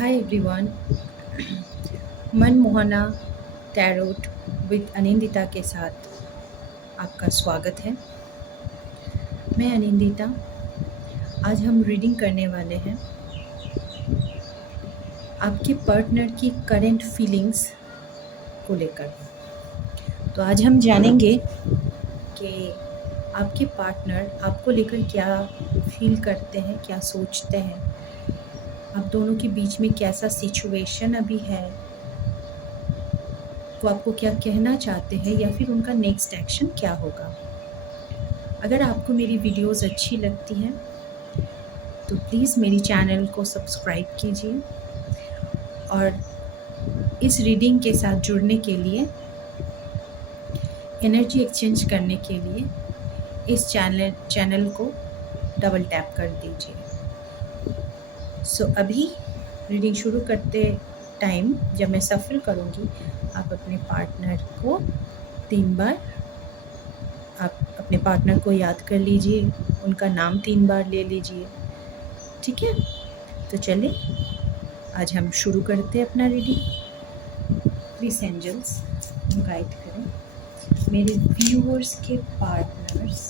Hi everyone, Manmohana tarot with Anindita के साथ आपका स्वागत है। मैं अनिंदिता। आज हम रीडिंग करने वाले हैं आपके पार्टनर की करंट फीलिंग्स को लेकर। तो आज हम जानेंगे कि आपके पार्टनर आपको लेकर क्या फील करते हैं, क्या सोचते हैं, आप दोनों के बीच में कैसा सिचुएशन अभी है, वो आपको क्या कहना चाहते हैं या फिर उनका नेक्स्ट एक्शन क्या होगा। अगर आपको मेरी वीडियोस अच्छी लगती हैं तो प्लीज़ मेरी चैनल को सब्सक्राइब कीजिए और इस रीडिंग के साथ जुड़ने के लिए, एनर्जी एक्सचेंज करने के लिए इस चैनल को डबल टैप कर दीजिए। अभी रीडिंग शुरू करते टाइम जब मैं सफल करूँगी, आप अपने पार्टनर को 3 बार आप अपने पार्टनर को याद कर लीजिए, उनका नाम 3 बार ले लीजिए। ठीक है, तो चलिए आज हम शुरू करते हैं अपना रीडिंग। प्लीज एंजल्स गाइड करें मेरे व्यूअर्स के पार्टनर्स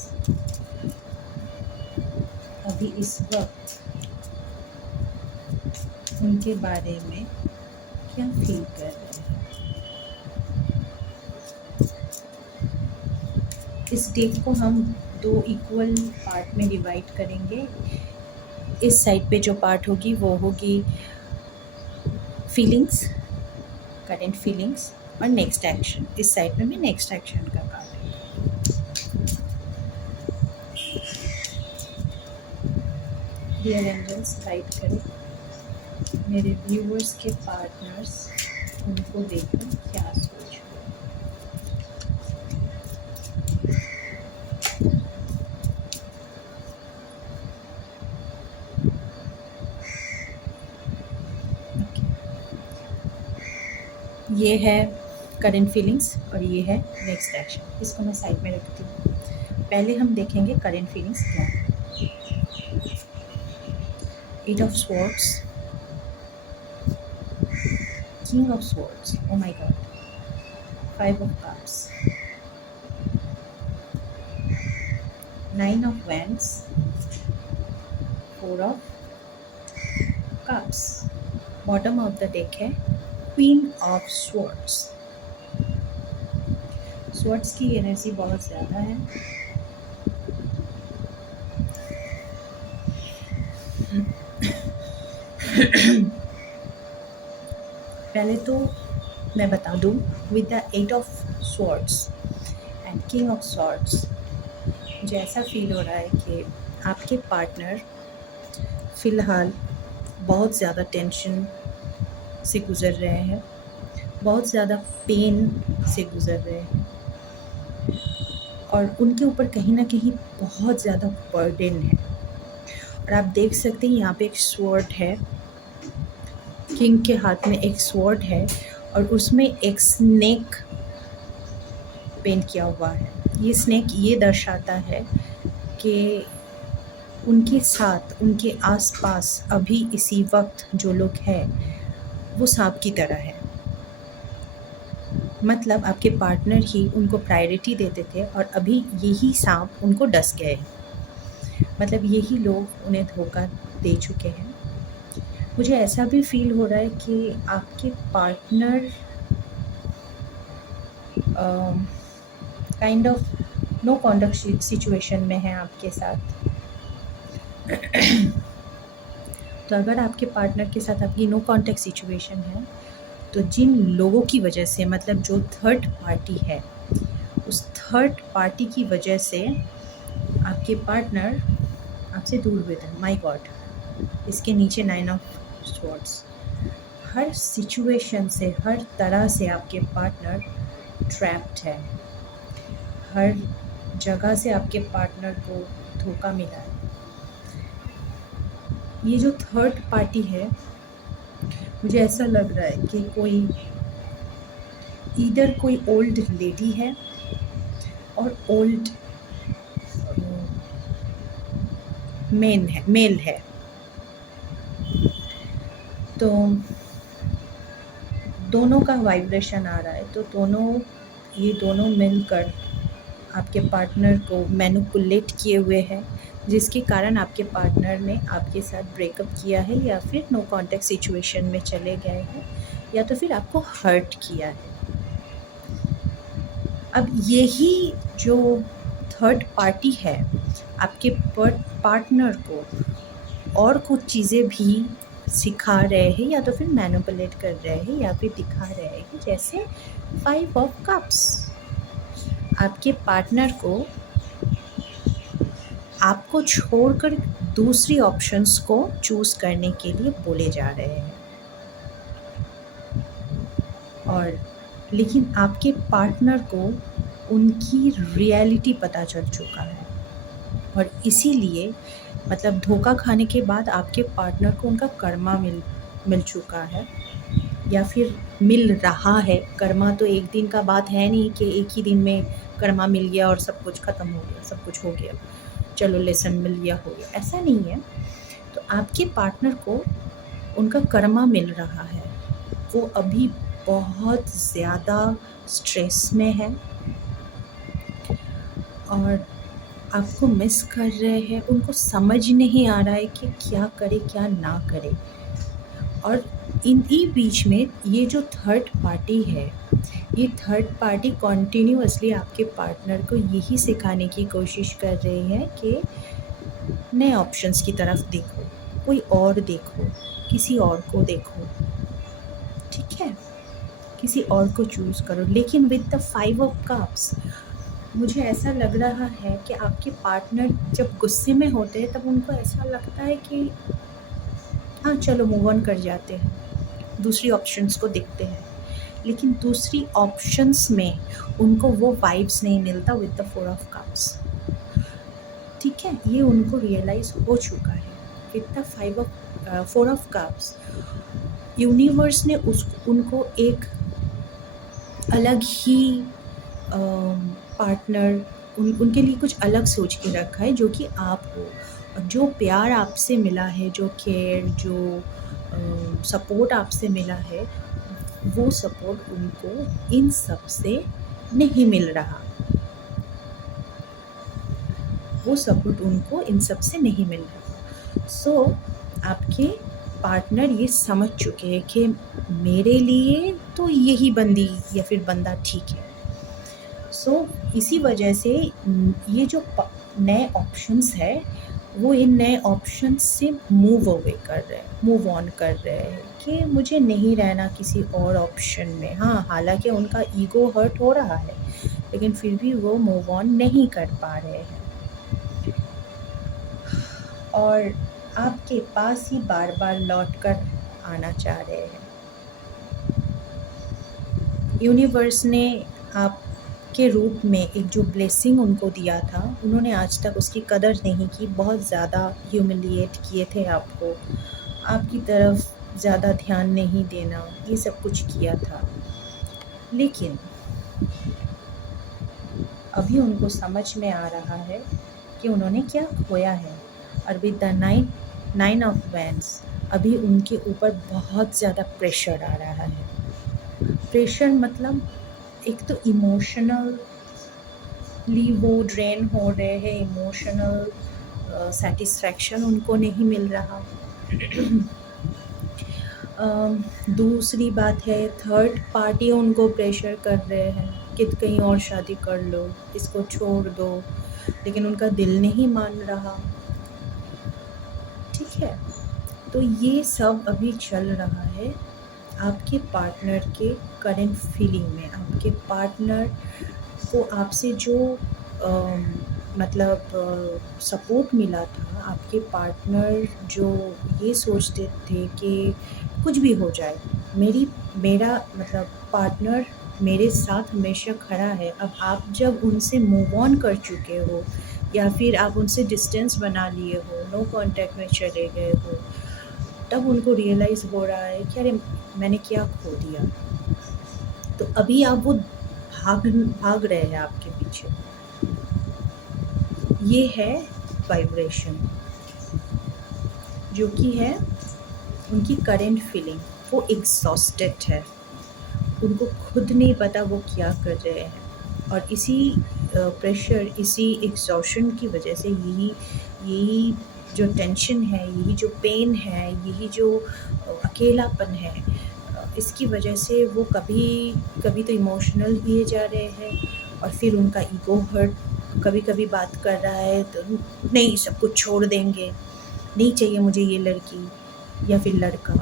अभी इस वक्त उनके बारे में क्या फील कर रहे हैं। इस डेक को हम 2 इक्वल पार्ट में डिवाइड करेंगे। इस साइड पे जो पार्ट होगी वो होगी फीलिंग्स, करंट फीलिंग्स, और नेक्स्ट एक्शन। इस साइड में नेक्स्ट एक्शन का पार्ट है। डियर एंजल्स गाइड करें मेरे व्यूअर्स के पार्टनर्स उनको देखकर क्या सोच रहे हैं। ये है करंट फीलिंग्स और ये है नेक्स्ट एक्शन। इसको मैं साइड में रखती हूँ। पहले हम देखेंगे करंट फीलिंग्स क्या है। 8 of swords, king of swords, oh my god, 5 of cups, 9 of wands, 4 of cups, bottom of the deck है queen of swords। स्वर्ड्स की एनर्जी बहुत ज़्यादा है। पहले तो मैं बता दूं, with the 8 of swords and king of swords मुझे ऐसा फील हो रहा है कि आपके पार्टनर फ़िलहाल बहुत ज़्यादा टेंशन से गुज़र रहे हैं, बहुत ज़्यादा पेन से गुज़र रहे हैं और उनके ऊपर कहीं ना कहीं बहुत ज़्यादा बर्डन है। और आप देख सकते हैं यहाँ पे एक स्वॉर्ड है, किंग के हाथ में एक स्वॉर्ड है और उसमें एक स्नेक पेंट किया हुआ है। ये स्नेक ये दर्शाता है कि उनके साथ, उनके आसपास अभी इसी वक्त जो लोग हैं वो सांप की तरह है। मतलब आपके पार्टनर ही उनको प्रायोरिटी देते थे और अभी यही सांप उनको डस गए। मतलब यही लोग उन्हें धोखा दे चुके हैं। मुझे ऐसा भी फील हो रहा है कि आपके partner kind of no contact situation में है आपके साथ। तो अगर आपके पार्टनर के साथ आपकी नो कॉन्टैक्ट सिचुएशन है तो जिन लोगों की वजह से, मतलब जो थर्ड पार्टी है, उस थर्ड पार्टी की वजह से आपके पार्टनर आपसे दूर हुए थे। माय गॉड, इसके नीचे 9 ऑफ स्वॉर्ड्स। हर सिचुएशन से, हर तरह से आपके पार्टनर ट्रैप्ड है। हर जगह से आपके पार्टनर को धोखा मिला है। ये जो थर्ड पार्टी है, मुझे ऐसा लग रहा है कि कोई ओल्ड लेडी है और ओल्ड मेल है। तो दोनों का वाइब्रेशन आ रहा है, तो ये दोनों मिलकर आपके पार्टनर को मैनिपुलेट किए हुए हैं, जिसके कारण आपके पार्टनर ने आपके साथ ब्रेकअप किया है, या फिर नो कॉन्टैक्ट सिचुएशन में चले गए हैं, या तो फिर आपको हर्ट किया है। अब यही जो थर्ड पार्टी है आपके पार्टनर को और कुछ चीज़ें भी सिखा रहे हैं, या तो फिर मैनिपुलेट कर रहे हैं, या फिर दिखा रहे हैं, जैसे 5 ऑफ कप्स। आपके पार्टनर को आपको छोड़कर दूसरी ऑप्शंस को चूज़ करने के लिए बोले जा रहे हैं, और लेकिन आपके पार्टनर को उनकी रियलिटी पता चल चुका है, और इसीलिए मतलब धोखा खाने के बाद आपके पार्टनर को उनका कर्मा मिल चुका है, या फिर मिल रहा है। कर्मा तो एक दिन का बात है नहीं कि एक ही दिन में कर्मा मिल गया और सब कुछ ख़त्म हो गया, सब कुछ हो गया, चलो लेसन मिल गया, हो गया, ऐसा नहीं है। तो आपके पार्टनर को उनका कर्मा मिल रहा है, वो अभी बहुत ज़्यादा स्ट्रेस में है और आपको मिस कर रहे हैं। उनको समझ नहीं आ रहा है कि क्या करे क्या ना करे, और इन्हीं बीच में ये जो थर्ड पार्टी है, ये थर्ड पार्टी कॉन्टिन्यूअसली आपके पार्टनर को यही सिखाने की कोशिश कर रही है कि नए ऑप्शंस की तरफ देखो, कोई और देखो, किसी और को देखो, ठीक है, किसी और को चूज़ करो। लेकिन विद द 5 ऑफ कप्स मुझे ऐसा लग रहा है कि आपके पार्टनर जब गुस्से में होते हैं तब उनको ऐसा लगता है कि हाँ चलो मूव ऑन कर जाते हैं, दूसरी ऑप्शंस को देखते हैं, लेकिन दूसरी ऑप्शंस में उनको वो वाइब्स नहीं मिलता विद द 4 ऑफ कप्स, ठीक है। ये उनको रियलाइज़ हो चुका है। With the 4 of cups universe ने उनको एक अलग ही पार्टनर उनके लिए कुछ अलग सोच के रखा है, जो कि आप हो। जो प्यार आपसे मिला है, जो केयर, जो सपोर्ट आपसे मिला है, वो सपोर्ट उनको इन सब से नहीं मिल रहा, वो सपोर्ट उनको इन सब से नहीं मिल रहा। सो आपके पार्टनर ये समझ चुके हैं कि मेरे लिए तो यही बंदी या फिर बंदा ठीक है। सो इसी वजह से ये जो नए ऑप्शंस है, वो इन नए ऑप्शंस से मूव अवे कर रहे हैं, मूव ऑन कर रहे हैं कि मुझे नहीं रहना किसी और ऑप्शन में। हाँ, हालांकि उनका ईगो हर्ट हो रहा है, लेकिन फिर भी वो मूव ऑन नहीं कर पा रहे हैं, और आपके पास ही बार बार लौट कर आना चाह रहे हैं। यूनिवर्स ने आपके रूप में एक जो ब्लेसिंग उनको दिया था, उन्होंने आज तक उसकी कदर नहीं की, बहुत ज़्यादा ह्यूमिलिएट किए थे आपको, आपकी तरफ ज़्यादा ध्यान नहीं देना, ये सब कुछ किया था। लेकिन अभी उनको समझ में आ रहा है कि उन्होंने क्या खोया है, और विद द 9 ऑफ वैंड्स अभी उनके ऊपर बहुत ज़्यादा प्रेशर आ रहा है। प्रेशर मतलब एक तो इमोशनली वो ड्रेन हो रहे हैं, इमोशनल सेटिस्फैक्शन उनको नहीं मिल रहा। दूसरी बात है, थर्ड पार्टी उनको प्रेशर कर रहे हैं कि कहीं और शादी कर लो, इसको छोड़ दो, लेकिन उनका दिल नहीं मान रहा, ठीक है। तो ये सब अभी चल रहा है आपके पार्टनर के करंट फीलिंग में। आपके पार्टनर को आपसे जो मतलब सपोर्ट मिला था, आपके पार्टनर जो ये सोचते थे कि कुछ भी हो जाए, मेरा मतलब पार्टनर मेरे साथ हमेशा खड़ा है। अब आप जब उनसे मूव ऑन कर चुके हो, या फिर आप उनसे डिस्टेंस बना लिए हो, नो कांटेक्ट में चले गए हो, तब उनको रियलाइज़ हो रहा है कि अरे मैंने क्या खो दिया। तो अभी आप वो भाग रहे हैं आपके पीछे। ये है वाइब्रेशन, जो कि है उनकी करंट फीलिंग, वो एग्जॉस्टेड है, उनको खुद नहीं पता वो क्या कर रहे हैं, और इसी प्रेशर, इसी एग्जॉशन की वजह से यही यही जो टेंशन है, यही जो पेन है, यही जो अकेलापन है, इसकी वजह से वो कभी कभी तो इमोशनल हुए जा रहे हैं, और फिर उनका ईगो हर्ट कभी कभी बात कर रहा है तो नहीं, सब कुछ छोड़ देंगे, नहीं चाहिए मुझे ये लड़की या फिर लड़का,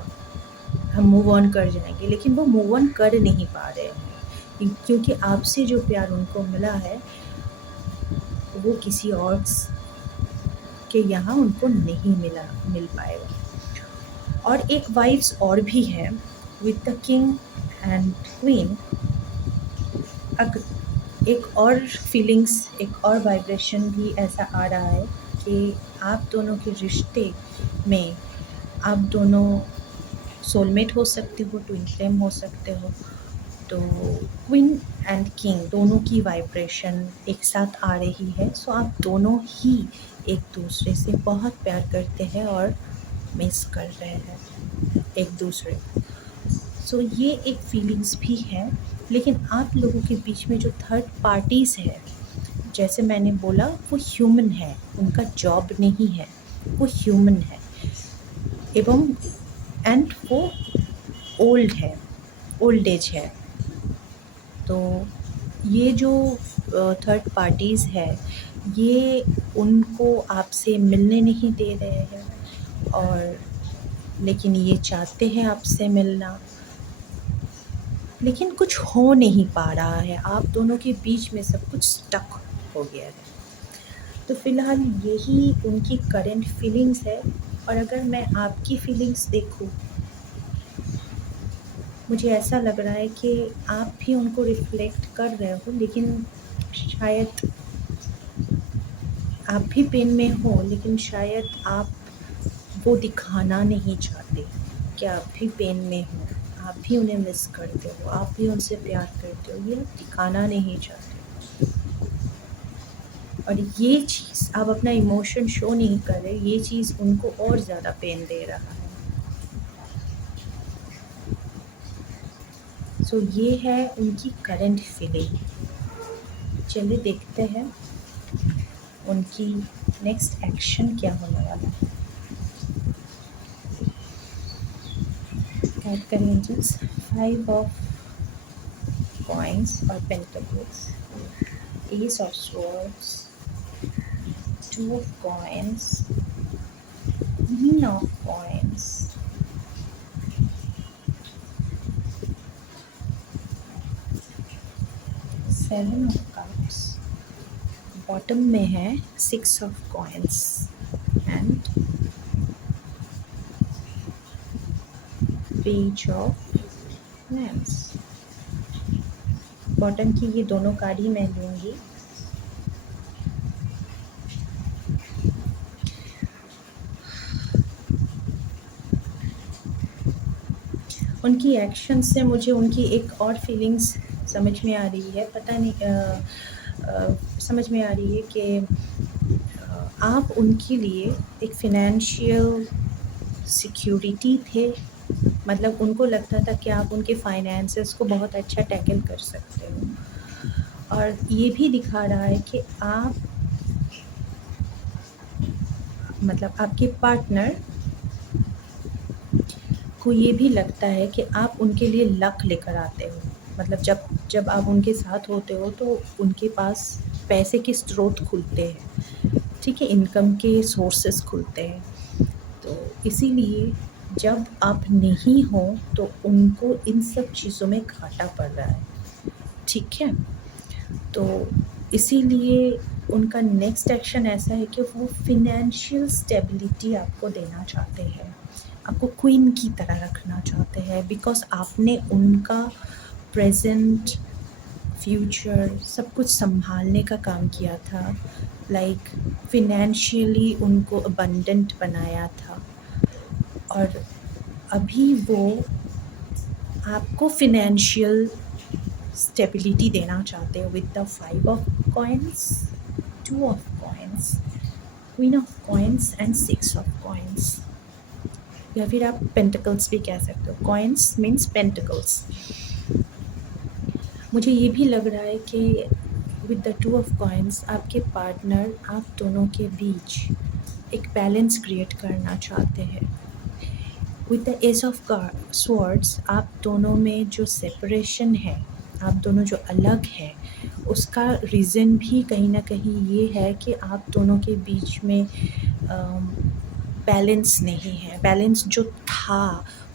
हम मूव ऑन कर जाएंगे, लेकिन वो मूव ऑन कर नहीं पा रहे हैं, क्योंकि आपसे जो प्यार उनको मिला है वो किसी और के यहाँ उनको नहीं मिल पाएगा। और एक वाइब्स और भी है with the king and queen. एक और फीलिंग्स, एक और वाइब्रेशन भी ऐसा आ रहा है कि आप दोनों के रिश्ते में आप दोनों सोलमेट हो सकते हो, ट्विन फ्लेम हो सकते हो। तो क्वीन एंड किंग दोनों की वाइब्रेशन एक साथ आ रही है, सो आप दोनों ही एक दूसरे से बहुत प्यार करते हैं और मिस कर रहे हैं एक दूसरे को। सो ये एक फीलिंग्स भी है, लेकिन आप लोगों के बीच में जो थर्ड पार्टीज़ है, जैसे मैंने बोला, वो ह्यूमन है, उनका जॉब नहीं है, वो ह्यूमन है एवं एंड वो ओल्ड है, ओल्ड एज है। तो ये जो थर्ड पार्टीज़ है, ये उनको आपसे मिलने नहीं दे रहे हैं, और लेकिन ये चाहते हैं आपसे मिलना, लेकिन कुछ हो नहीं पा रहा है, आप दोनों के बीच में सब कुछ स्टक हो गया है। तो फ़िलहाल यही उनकी करंट फीलिंग्स है। और अगर मैं आपकी फीलिंग्स देखूं, मुझे ऐसा लग रहा है कि आप भी उनको रिफ्लेक्ट कर रहे हो, लेकिन शायद आप भी पेन में हो, लेकिन शायद आप वो दिखाना नहीं चाहते कि आप भी पेन में हो, आप भी उन्हें मिस करते हो, आप भी उनसे प्यार करते हो, ये दिखाना नहीं चाहते। और ये चीज़, आप अपना इमोशन शो नहीं कर रहे, ये चीज़ उनको और ज़्यादा पेन दे रहा है। सो ये है उनकी करंट फीलिंग। चलिए देखते हैं उनकी नेक्स्ट एक्शन क्या होने वाला है। ऐड करें एंजल्स, 5 ऑफ कॉइन्स और pentacles, S of swords, 2 of coins, Queen of coins, 7 of cups, bottom में है 6 of coins and page of wands। Bottom की ये दोनों कार्ड ही मैं लूँगी। उनकी एक्शन से मुझे उनकी एक और फीलिंग्स समझ में आ रही है, पता नहीं समझ में आ रही है कि आप उनके लिए एक फिनेंशियल सिक्योरिटी थे, मतलब उनको लगता था कि आप उनके फाइनेंसेस को बहुत अच्छा टैकल कर सकते हो। और ये भी दिखा रहा है कि आप, मतलब आपके पार्टनर को ये भी लगता है कि आप उनके लिए लक लेकर आते हो, मतलब जब आप उनके साथ होते हो तो उनके पास पैसे के स्रोत खुलते हैं, ठीक है, इनकम के सोर्सेस खुलते हैं। तो इसीलिए जब आप नहीं हो तो उनको इन सब चीज़ों में घाटा पड़ रहा है, ठीक है। तो इसीलिए उनका नेक्स्ट एक्शन ऐसा है कि वो फिनेंशियल स्टेबिलिटी आपको देना चाहते हैं, आपको क्वीन की तरह रखना चाहते हैं, बिकॉज आपने उनका प्रेजेंट फ्यूचर सब कुछ संभालने का काम किया था, लाइक फिनेंशियली उनको अबंडेंट बनाया था, और अभी वो आपको फिनेंशियल स्टेबिलिटी देना चाहते हो with the 5 of coins, 2 of coins, queen of coins and 6 of coins. या फिर आप पेंटिकल्स भी कह सकते हो। Coins means pentacles. मुझे ये भी लग रहा है कि with the two of coins आपके पार्टनर आप दोनों के बीच एक बैलेंस क्रिएट करना चाहते हैं। With the edge of swords आप दोनों में जो सेपरेशन है, आप दोनों जो अलग है, उसका रीज़न भी कहीं ना कहीं ये है कि आप दोनों के बीच में बैलेंस नहीं है। बैलेंस जो था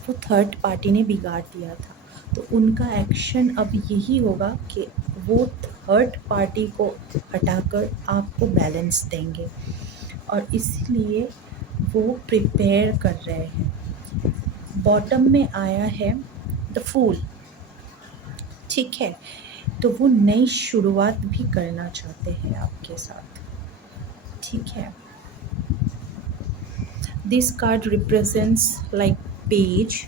वो थर्ड पार्टी ने बिगाड़ दिया था। तो उनका एक्शन अब यही होगा कि वो थर्ड पार्टी को हटाकर आपको बैलेंस देंगे, और इसलिए वो प्रिपेयर कर रहे हैं। बॉटम में आया है द फूल, ठीक है, तो वो नई शुरुआत भी करना चाहते हैं आपके साथ, ठीक है। This card represents like page,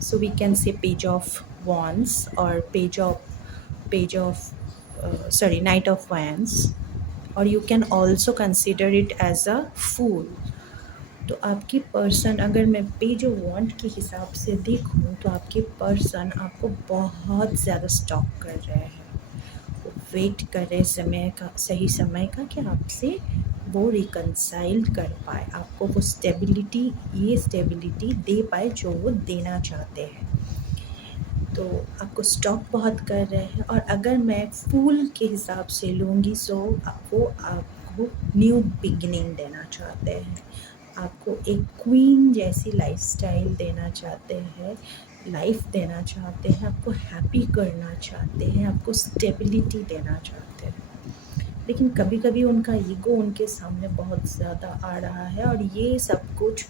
so we can say page of wands or page of sorry, knight of wands, or you can also consider it as a fool. तो आपकी पर्सन, अगर मैं पेज ऑफ वॉन्ड के हिसाब से देखूं तो आपके पर्सन आपको बहुत ज़्यादा स्टॉक कर रहे हैं। वो वेट कर रहे समय का, सही समय का, कि आपसे वो रिकनसाइल कर पाए, आपको वो स्टेबिलिटी, ये स्टेबिलिटी दे पाए जो वो देना चाहते हैं। तो आपको स्टॉक बहुत कर रहे हैं। और अगर मैं फूल के हिसाब से लूँगी सो वो आपको न्यू बिगिनिंग देना चाहते हैं, आपको एक क्वीन जैसी लाइफस्टाइल देना चाहते हैं, लाइफ देना चाहते हैं, आपको हैप्पी करना चाहते हैं, आपको स्टेबिलिटी देना चाहते हैं। लेकिन कभी कभी उनका ईगो उनके सामने बहुत ज़्यादा आ रहा है, और ये सब कुछ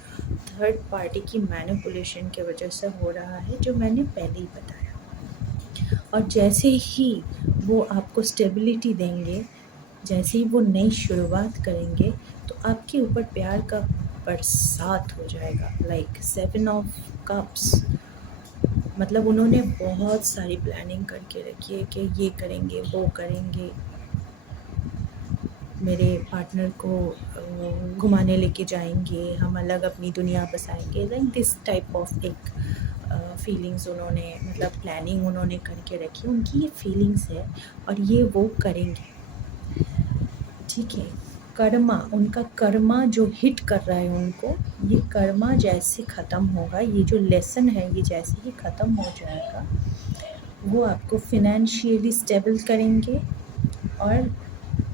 थर्ड पार्टी की मैनिपुलेशन की वजह से हो रहा है, जो मैंने पहले ही बताया। और जैसे ही वो आपको स्टेबिलिटी देंगे, जैसे ही वो नई शुरुआत करेंगे, तो आपके ऊपर प्यार का बरसात हो जाएगा। लाइक 7 ऑफ कप्स, मतलब उन्होंने बहुत सारी प्लानिंग करके रखी है कि ये करेंगे, वो करेंगे, मेरे पार्टनर को घुमाने लेके जाएंगे, हम अलग अपनी दुनिया बसाएंगे, लाइक दिस टाइप ऑफ एक फीलिंग्स उन्होंने, मतलब प्लानिंग उन्होंने करके रखी, उनकी ये फीलिंग्स है और ये वो करेंगे, ठीक है। कर्मा, उनका कर्मा जो हिट कर रहा है उनको, ये कर्मा जैसे ख़त्म होगा, ये जो लेसन है ये जैसे ही ख़त्म हो जाएगा, वो आपको फिनेंशियली स्टेबल करेंगे और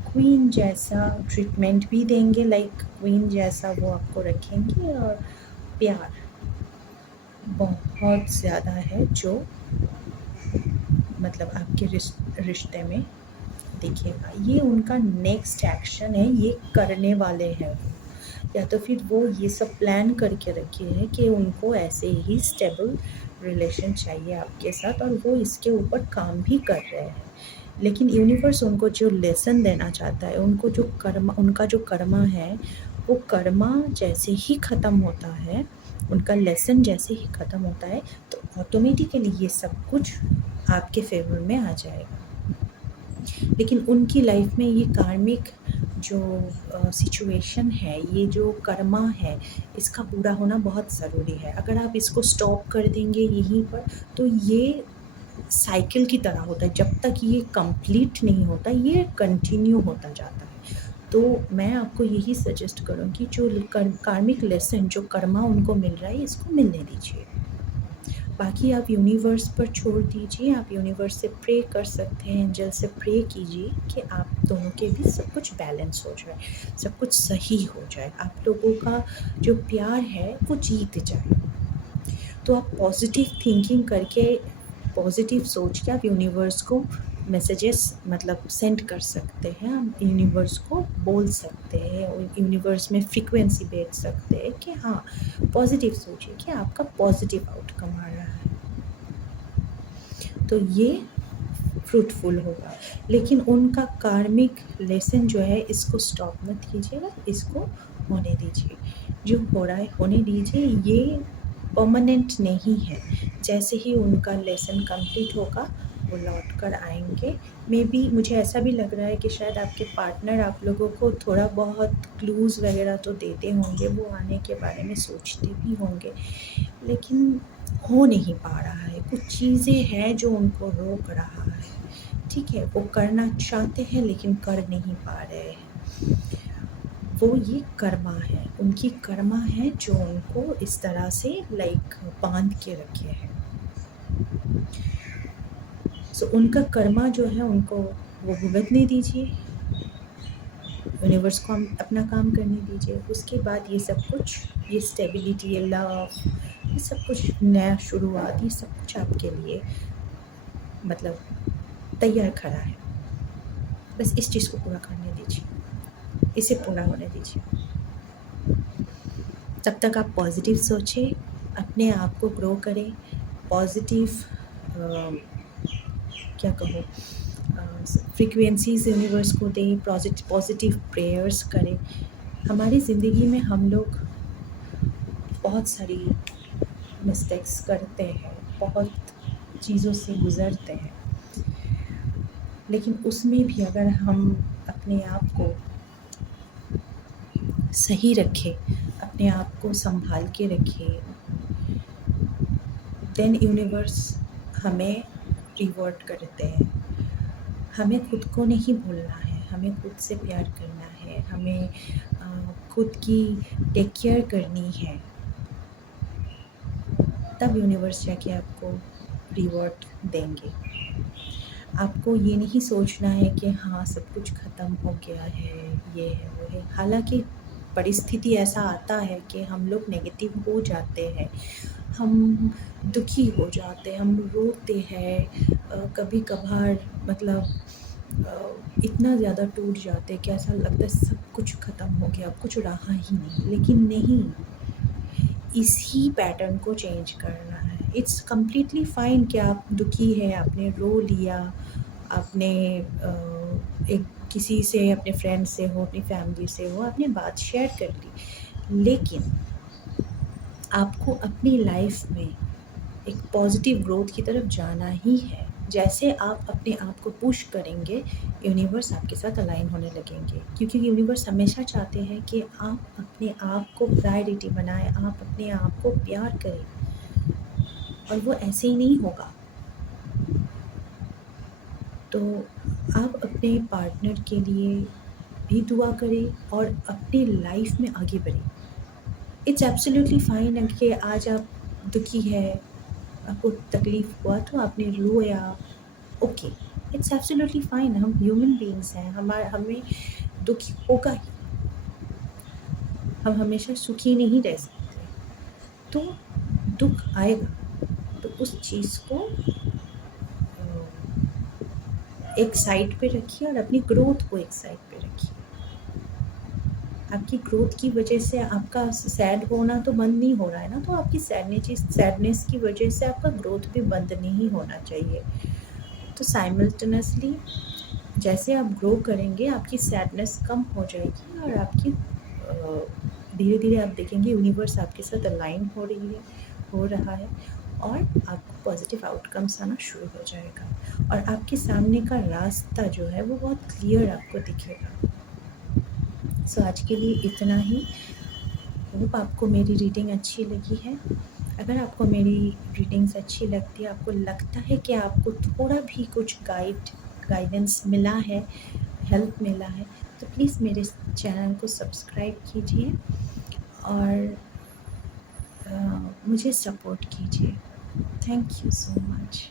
क्वीन जैसा ट्रीटमेंट भी देंगे, लाइक क्वीन जैसा वो आपको रखेंगे, और प्यार बहुत ज़्यादा है जो मतलब आपके रिश्ते में देखिएगा। ये उनका नेक्स्ट एक्शन है, ये करने वाले हैं, या तो फिर वो ये सब प्लान करके रखे हैं कि उनको ऐसे ही स्टेबल रिलेशन चाहिए आपके साथ, और वो इसके ऊपर काम भी कर रहे हैं। लेकिन यूनिवर्स उनको जो लेसन देना चाहता है, उनको जो कर्मा, उनका जो कर्मा है, वो कर्मा जैसे ही ख़त्म होता है, उनका लेसन जैसे ही ख़त्म होता है, तो ऑटोमेटिकली ये सब कुछ आपके फेवर में आ जाएगा। लेकिन उनकी लाइफ में ये कार्मिक जो सिचुएशन है, ये जो कर्मा है, इसका पूरा होना बहुत ज़रूरी है। अगर आप इसको स्टॉप कर देंगे यहीं पर, तो ये साइकिल की तरह होता है, जब तक ये कंप्लीट नहीं होता ये कंटिन्यू होता जाता है। तो मैं आपको यही सजेस्ट करूँगी, जो कार्मिक लेसन, जो कर्मा उनको मिल रहा है, इसको मिलने दीजिए। बाकी आप यूनिवर्स पर छोड़ दीजिए, आप यूनिवर्स से प्रे कर सकते हैं, एंजल से प्रे कीजिए कि आप दोनों के बीच सब कुछ बैलेंस हो जाए, सब कुछ सही हो जाए, आप लोगों का जो प्यार है वो जीत जाए। तो आप पॉजिटिव थिंकिंग करके, पॉजिटिव सोच के आप यूनिवर्स को मैसेजेस मतलब सेंड कर सकते हैं, आप यूनिवर्स को बोल सकते हैं, यूनिवर्स में फ्रीक्वेंसी भेज सकते हैं कि हाँ, पॉजिटिव सोचिए कि आपका पॉजिटिव आउटकम आ रहा है, तो ये फ्रूटफुल होगा। लेकिन उनका कार्मिक लेसन जो है, इसको स्टॉप मत कीजिएगा, इसको होने दीजिए, जो हो रहा है होने दीजिए, ये परमानेंट नहीं है। जैसे ही उनका लेसन कंप्लीट होगा, वो लौट कर आएंगे। मे बी मुझे ऐसा भी लग रहा है कि शायद आपके पार्टनर आप लोगों को थोड़ा बहुत क्लूज़ वगैरह तो देते होंगे, वो आने के बारे में सोचते भी होंगे, लेकिन हो नहीं पा रहा है। कुछ चीज़ें हैं जो उनको रोक रहा है, ठीक है? वो करना चाहते हैं लेकिन कर नहीं पा रहे हैं। वो ये कर्मा है, उनकी कर्मा है जो उनको इस तरह से लाइक बांध के रखे हैं। सो उनका कर्मा जो है उनको वो भुगतने दीजिए, यूनिवर्स को हम अपना काम करने दीजिए। उसके बाद ये सब कुछ, ये स्टेबिलिटी, ये लव, ये सब कुछ नया शुरुआत, ये सब कुछ आपके लिए मतलब तैयार खड़ा है। बस इस चीज़ को पूरा करने दीजिए, इसे पूरा होने दीजिए। तब तक आप पॉजिटिव सोचें, अपने आप को ग्रो करें, पॉजिटिव क्या कहूँ फ्रीक्वेंसीज़ यूनिवर्स को दें, पॉजिटिव प्रेयर्स करें। हमारी ज़िंदगी में हम लोग बहुत सारी मिस्टेक्स करते हैं, बहुत चीज़ों से गुज़रते हैं, लेकिन उसमें भी अगर हम अपने आप को सही रखें, अपने आप को संभाल के रखें, देन यूनिवर्स हमें रिवॉर्ड करते हैं। हमें खुद को नहीं भूलना है, हमें खुद से प्यार करना है, हमें खुद की टेक केयर करनी है, तब यूनिवर्स जाके आपको रिवॉर्ड देंगे। आपको ये नहीं सोचना है कि हाँ सब कुछ ख़त्म हो गया है, ये है वो है। हालांकि परिस्थिति ऐसा आता है कि हम लोग नेगेटिव हो जाते हैं, हम दुखी हो जाते हैं, हम रोते हैं, कभी कभार मतलब इतना ज़्यादा टूट जाते हैं कि ऐसा लगता है सब कुछ ख़त्म हो गया, अब कुछ रहा ही नहीं। लेकिन नहीं, इसी पैटर्न को चेंज करना है। इट्स कम्प्लीटली फ़ाइन कि आप दुखी हैं, आपने रो लिया, आपने एक किसी से, अपने फ्रेंड से हो, अपनी फैमिली से हो, आपने बात शेयर कर ली, लेकिन आपको अपनी लाइफ में एक पॉजिटिव ग्रोथ की तरफ जाना ही है। जैसे आप अपने आप को पुश करेंगे, यूनिवर्स आपके साथ अलाइन होने लगेंगे, क्योंकि यूनिवर्स हमेशा चाहते हैं कि आप अपने आप को प्रायोरिटी बनाएं, आप अपने आप को प्यार करें, और वो ऐसे ही नहीं होगा। तो आप अपने पार्टनर के लिए भी दुआ करें और अपनी लाइफ में आगे बढ़ें। इट्स एब्सोल्युटली फ़ाइन कि आज आप दुखी है, आपको तकलीफ़ हुआ तो आपने रोया, ओके, इट्स एब्सोल्युटली फ़ाइन। हम ह्यूमन बीइंग्स हैं, हमें दुख होगा ही, हम हमेशा सुखी नहीं रह सकते। तो दुख आएगा, तो उस चीज़ को एक साइड पे रखिए और अपनी ग्रोथ को एक साइड पे रखिए। आपकी ग्रोथ की वजह से आपका सैड होना तो बंद नहीं हो रहा है ना, तो आपकी सैडनेस की वजह से आपका ग्रोथ भी बंद नहीं होना चाहिए। तो साइमल्टेनियसली जैसे आप ग्रो करेंगे, आपकी सैडनेस कम हो जाएगी और आपकी धीरे धीरे आप देखेंगे यूनिवर्स आपके साथ अलाइन हो रही है, हो रहा है, और आपको पॉजिटिव आउटकम्स आना शुरू हो जाएगा और आपके सामने का रास्ता जो है वो बहुत क्लियर आपको दिखेगा। सो आज के लिए इतना ही। होप आपको मेरी रीडिंग अच्छी लगी है। अगर आपको मेरी रीडिंग्स अच्छी लगती है, आपको लगता है कि आपको थोड़ा भी कुछ गाइडेंस मिला है, हेल्प मिला है, तो प्लीज़ मेरे चैनल को सब्सक्राइब कीजिए और मुझे सपोर्ट कीजिए। Thank you so much.